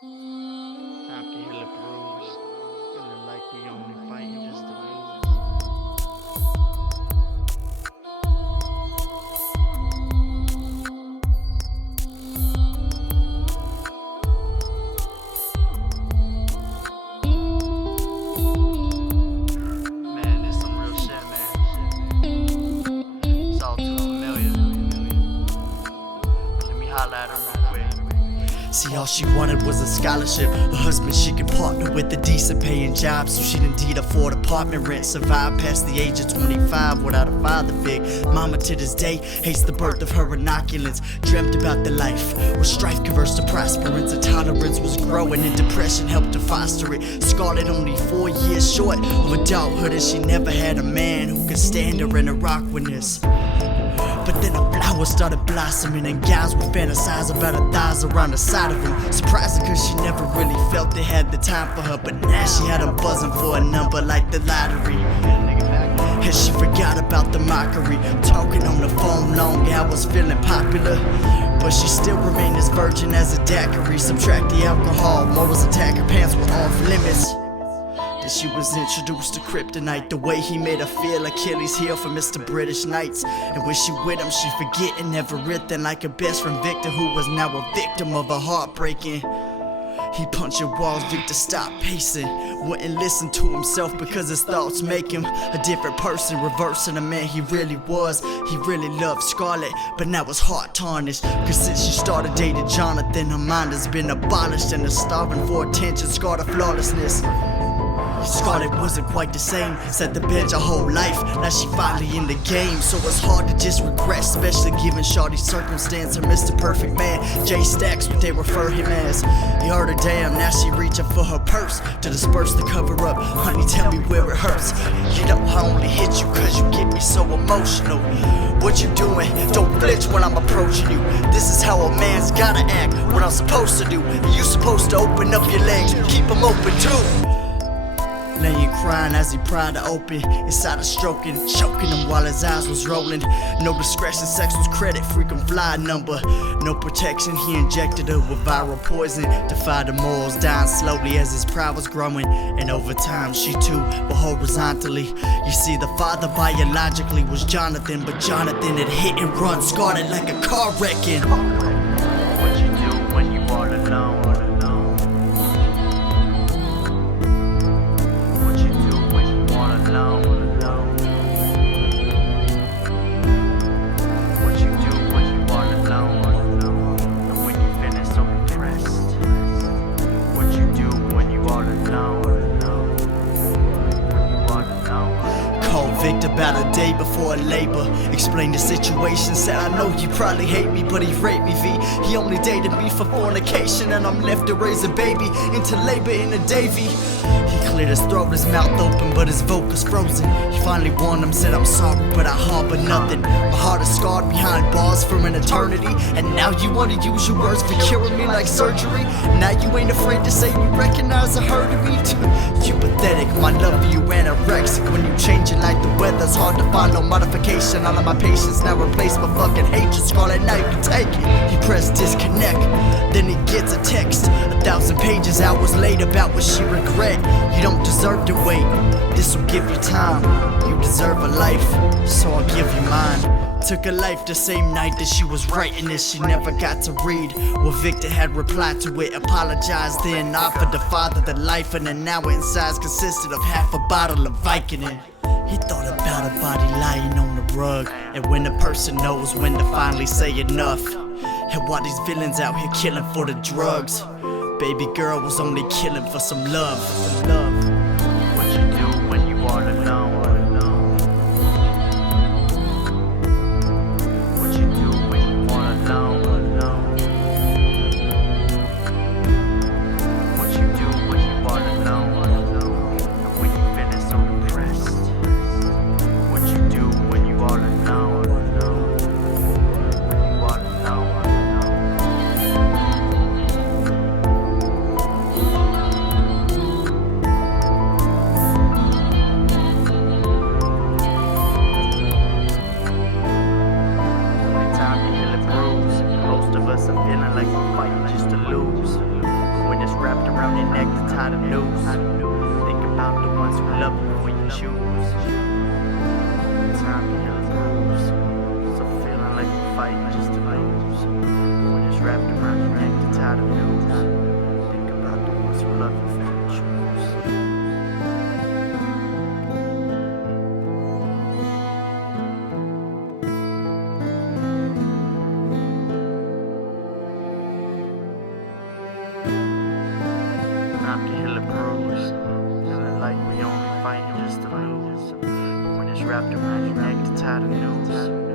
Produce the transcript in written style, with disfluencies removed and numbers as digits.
Time to heal a bruise. Feeling like we only fighting just to lose. Man, this some real shit, man. It's all too familiar. Let me holla at her real quick. See, all she wanted was a scholarship, a husband she could partner with, a decent paying job so she'd indeed afford apartment rent. Survive past the age of 25 without a father figure. Mama to this day hates the birth of her inoculants. Dreamt about the life where strife converts to prosperance. Her tolerance was growing and depression helped to foster it. Scarlett only 4 years short of adulthood, and she never had a man who could stand her in her awkwardness. But then a flower started blossoming, and guys would fantasize about her thighs around the side of him. Surprising, cause she never really felt they had the time for her. But now she had them buzzing for a number like the lottery. And she forgot about the mockery. Talking on the phone long, I was feeling popular. But she still remained as virgin as a daiquiri. Subtract the alcohol, morals attack, her pants were off limits. She was introduced to kryptonite, the way he made her feel Achilles heel for Mr. British Knights. And when she with him, she forgetting everything, like her best friend Victor, who was now a victim of a heartbreaking. He punched at walls, Victor stopped pacing. Wouldn't listen to himself because his thoughts make him a different person, reversing the man he really was. He really loved Scarlett, but now his heart tarnished. Cause since she started dating Jonathan, her mind has been abolished, and the starving for attention scarred her flawlessness. Scarlett wasn't quite the same, set the bench her whole life. Now she finally in the game, so it's hard to just regret, especially given Shawty's circumstance. Her Mr. Perfect Man, Jay Stacks, what they refer him as. He heard her damn, now she reaching for her purse to disperse the cover up. Honey, tell me where it hurts. You know I only hit you cause you get me so emotional. What you doing? Don't flinch when I'm approaching you. This is how a man's gotta act, what I'm supposed to do. You supposed to open up your legs, keep them open too. Laying crying as he pried to open, inside her stroking, choking him while his eyes was rolling. No discretion, sex was credit, freaking fly number. No protection, he injected her with viral poison. Defied the morals, dying slowly as his pride was growing. And over time, she too, but horizontally. You see, the father biologically was Jonathan, but Jonathan had hit and run, scarred it like a car wrecking. What you do when you all alone? Victor about a day before labor. Explained the situation, said I know you probably hate me, but he raped me, V. He only dated me for fornication, and I'm left to raise a baby into labor in a Davy. He cleared his throat, his mouth open, but his vocals frozen. He finally warned him, said I'm sorry, but I harbor nothing. My heart is scarred behind bars from an eternity, and now you wanna use your words for curing me like surgery. Now you ain't afraid to say you recognize the hurt of me too. You pathetic, my love for you anorexic. When you change it like the weather's hard to follow. Modification, all of my patience now replaced by fucking hatred. Scarlett, now you can take it. He pressed disconnect, then he gets a text 1,000 pages hours late about what she regret. You don't deserve to wait, this'll give you time. You deserve a life, so I'll give you mine. Took her life the same night that she was writing this. She never got to read what Victor had replied to it. Apologized then, offered the father the life, and an hour insides consisted of half a bottle of Vicodin. He thought about her body lying on the rug, and when a person knows when to finally say enough. And why these villains out here killing for the drugs? Baby girl was only killing for some love. What you do when you all alone? What you do when you all alone? What you do when you all alone? When you feeling so depressed? What you do when you all alone? When you all alone? Time to heal a bruise. Most of us are feeling like we're fighting just to lose. When it's wrapped around your neck, the tie the noose. Think about the ones who love you before you choose. Time to heal the bruise. So feeling like you're fighting just to lose. When it's wrapped around your neck, the tie the noose. Think about the ones who love you before you choose. Time to heal the bruise. Feeling like we only fighting just to lose. When it's wrapped around your neck, the tie the noose.